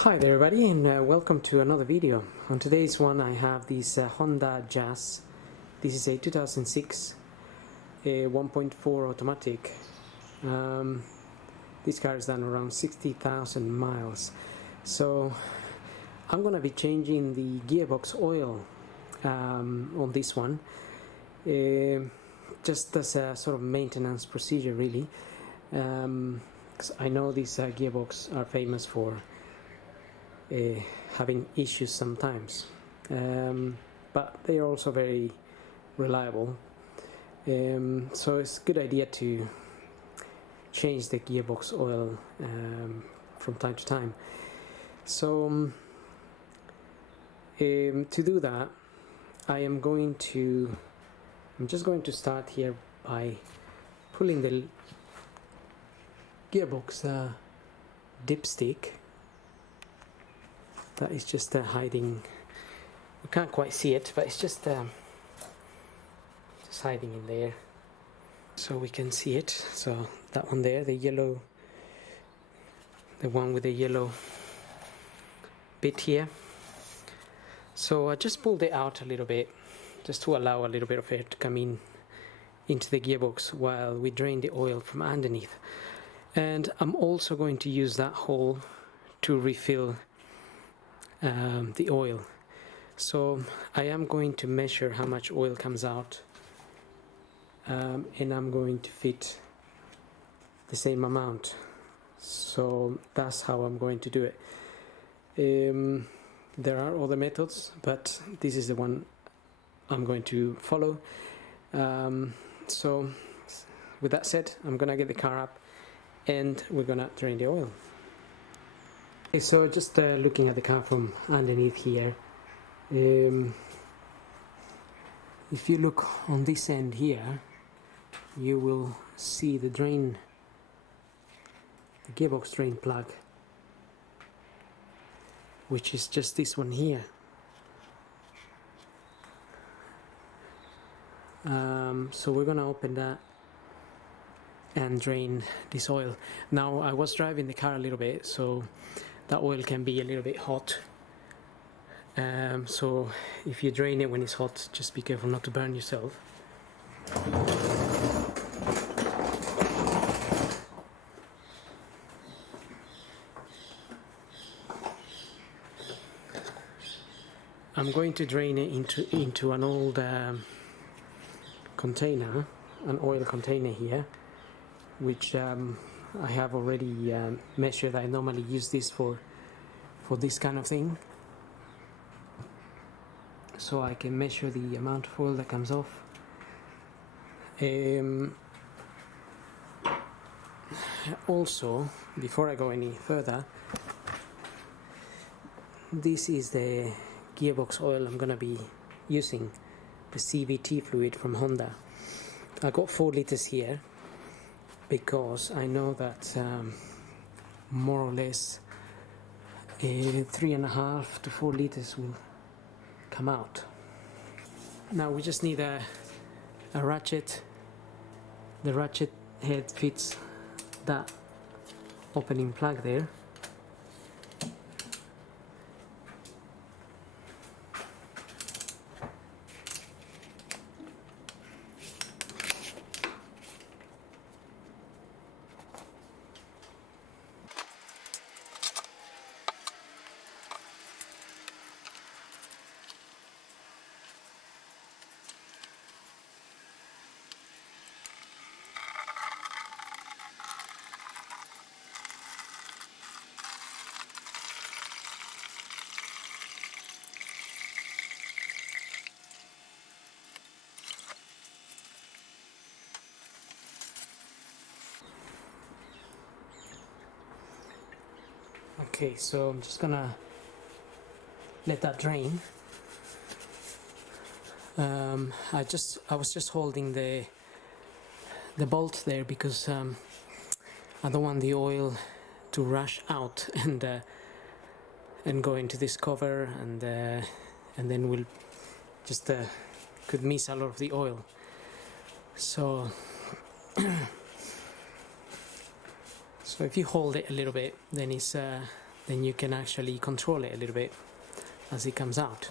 Hi there everybody, and welcome to another video. On today's one I have this Honda Jazz. This is a 2006 1.4 automatic. This car has done around 60,000 miles. So I'm gonna be changing the gearbox oil on this one, just as a sort of maintenance procedure really, because I know these gearbox are famous for having issues sometimes, but they are also very reliable, so it's a good idea to change the gearbox oil from time to time. So to do that I'm just going to start here by pulling the gearbox dipstick. That is just hiding. We can't quite see it, but it's just hiding in there, so we can see it. So that one there, the yellow, the one with the yellow bit here. So I just pulled it out a little bit, just to allow a little bit of air to come into the gearbox while we drain the oil from underneath. And I'm also going to use that hole to refill the oil. So I am going to measure how much oil comes out, and I'm going to fit the same amount. So that's how I'm going to do it. There are other methods, but this is the one I'm going to follow. So with that said, I'm gonna get the car up and we're gonna drain the oil. Okay, so just looking at the car from underneath here, if you look on this end here, you will see the gearbox drain plug, which is just this one here. So we're gonna open that and drain this oil. Now I was driving the car a little bit, so that oil can be a little bit hot. So if you drain it when it's hot, just be careful not to burn yourself. I'm going to drain it into an old container, an oil container here, which I have already measured. I normally use this for this kind of thing, so I can measure the amount of oil that comes off. Also, before I go any further, this is the gearbox oil I'm gonna be using, the CVT fluid from Honda. I got 4 liters here because I know that more or less 3.5 to 4 liters will come out. Now we just need a ratchet. The ratchet head fits that opening plug there. Okay, so I'm just gonna let that drain. I was just holding the bolt there because I don't want the oil to rush out and go into this cover, and then we'll just could miss a lot of the oil. So So if you hold it a little bit, then it's then you can actually control it a little bit as it comes out.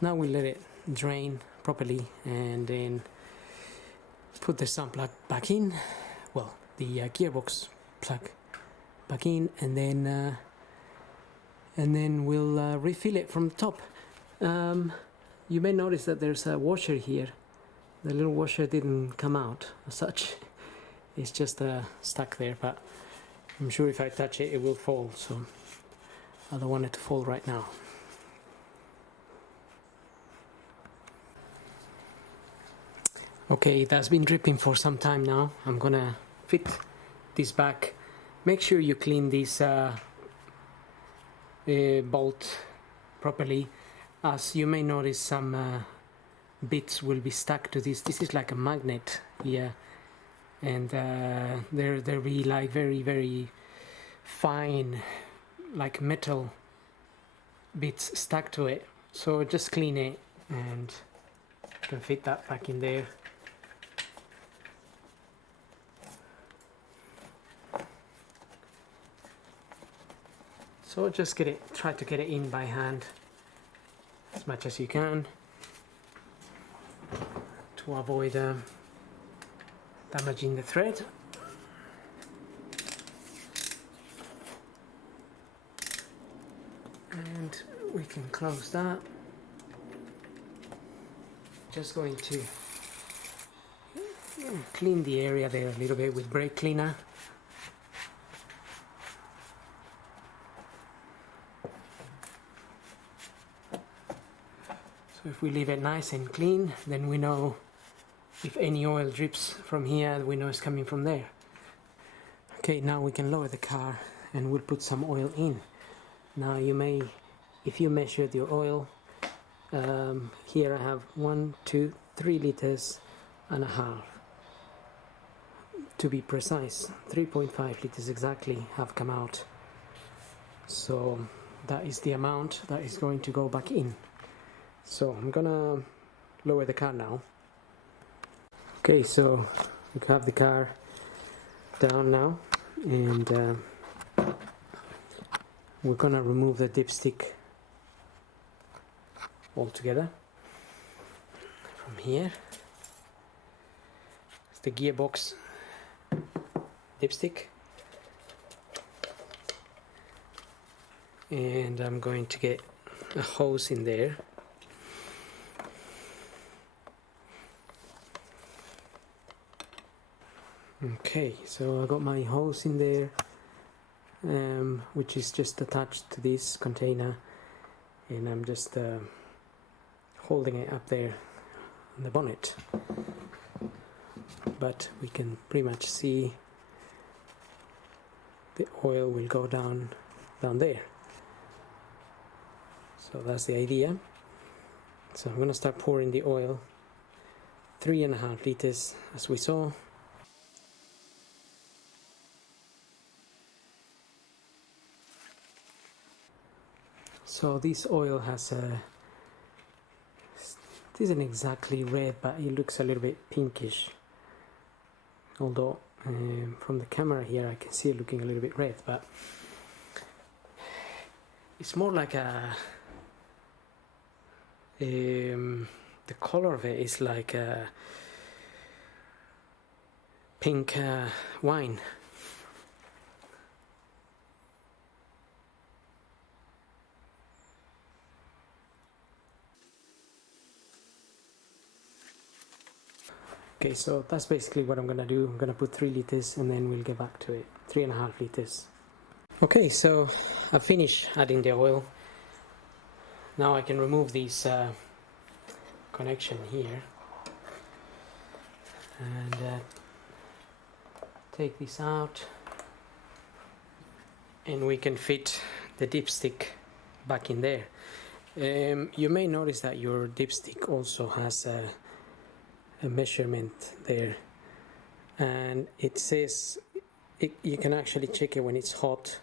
Now we let it drain properly and then put the sun plug back in, well, the gearbox plug back in, and then we'll refill it from the top. You may notice that there's a washer here. The little washer didn't come out as such. It's just stuck there, but I'm sure if I touch it, it will fall, so I don't want it to fall right now. Okay, that's been dripping for some time now. I'm gonna fit this back. Make sure you clean this bolt properly, as you may notice some bits will be stuck to this. This is like a magnet here, and they'll be like very fine, like metal bits stuck to it. So just clean it and you can fit that back in there. So just try to get it in by hand as much as you can to avoid damaging the thread. And we can close that. Just going to clean the area there a little bit with brake cleaner. So if we leave it nice and clean, then we know if any oil drips from here, we know it's coming from there. Okay, now we can lower the car and we'll put some oil in. Now you may, if you measure your oil, here I have 1, 2, 3 liters and a half. To be precise, 3.5 liters exactly have come out. So that is the amount that is going to go back in. So I'm gonna lower the car now. Okay, so we have the car down now, and we're gonna remove the dipstick altogether from here. It's the gearbox dipstick, and I'm going to get a hose in there. Okay, so I got my hose in there, which is just attached to this container, and I'm just holding it up there on the bonnet. But we can pretty much see the oil will go down there. So that's the idea. So I'm going to start pouring the oil, 3.5 liters as we saw. So this oil has it isn't exactly red, but it looks a little bit pinkish. Although from the camera here I can see it looking a little bit red, but it's more like the color of it is like a pink wine. Okay, so that's basically what I'm gonna do. I'm gonna put 3 liters and then we'll get back to it. 3.5 liters. Okay, so I've finished adding the oil. Now I can remove this connection here and take this out, and we can fit the dipstick back in there. You may notice that your dipstick also has a measurement there, and it says you can actually check it when it's hot.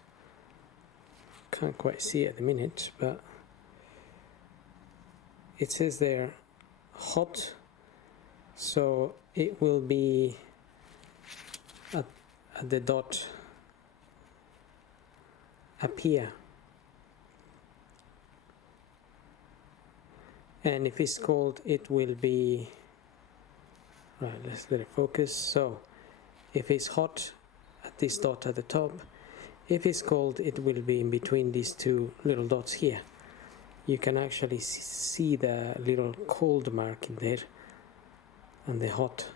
Can't quite see it at the minute, but it says there hot, so it will be at the dot appear. And if it's cold, it will be, right, let's let it focus. So if it's hot, at this dot at the top. If it's cold, it will be in between these two little dots here. You can actually see the little cold mark in there and the hot.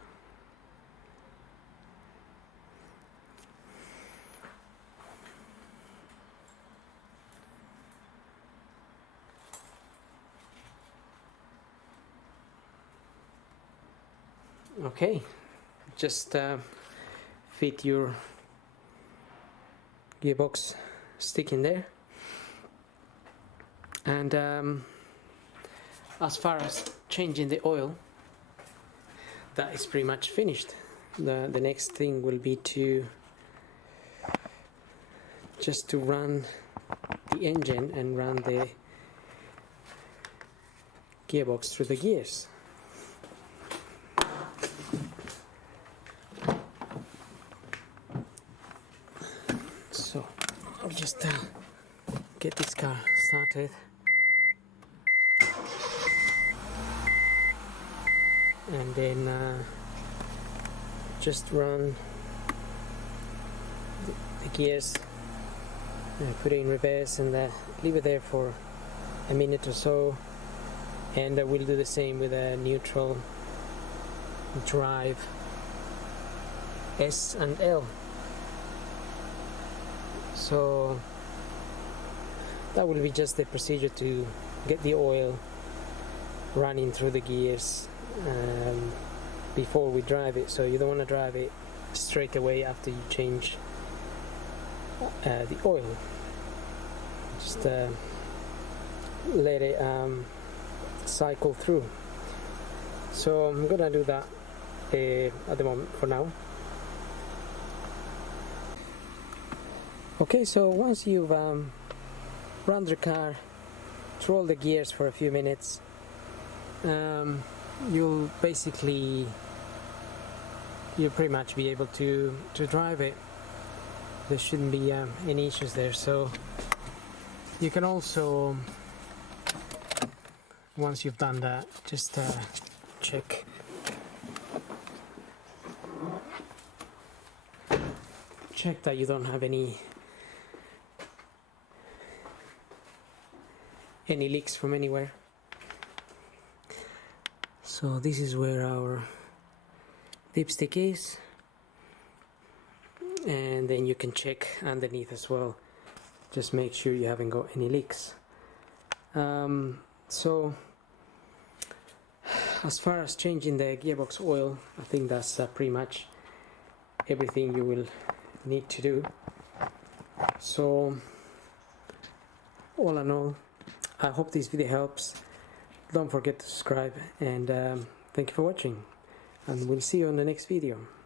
Okay, just fit your gearbox stick in there, and as far as changing the oil, that is pretty much finished. The next thing will be to run the engine and run the gearbox through the gears. So I'll just get this car started, and then just run the gears, put it in reverse, and leave it there for a minute or so, and we'll do the same with a neutral, drive, S and L. So that will be just the procedure to get the oil running through the gears before we drive it. So you don't want to drive it straight away after you change the oil. Just let it cycle through. So I'm gonna do that at the moment for now. Okay, so once you've run the car through all the gears for a few minutes, you'll pretty much be able to drive it. There shouldn't be any issues there. So you can also, once you've done that, just check that you don't have any leaks from anywhere. So this is where our dipstick is, and then you can check underneath as well. Just make sure you haven't got any leaks. So as far as changing the gearbox oil, I think that's pretty much everything you will need to do. So all in all, I hope this video helps. Don't forget to subscribe, and thank you for watching, and we'll see you on the next video.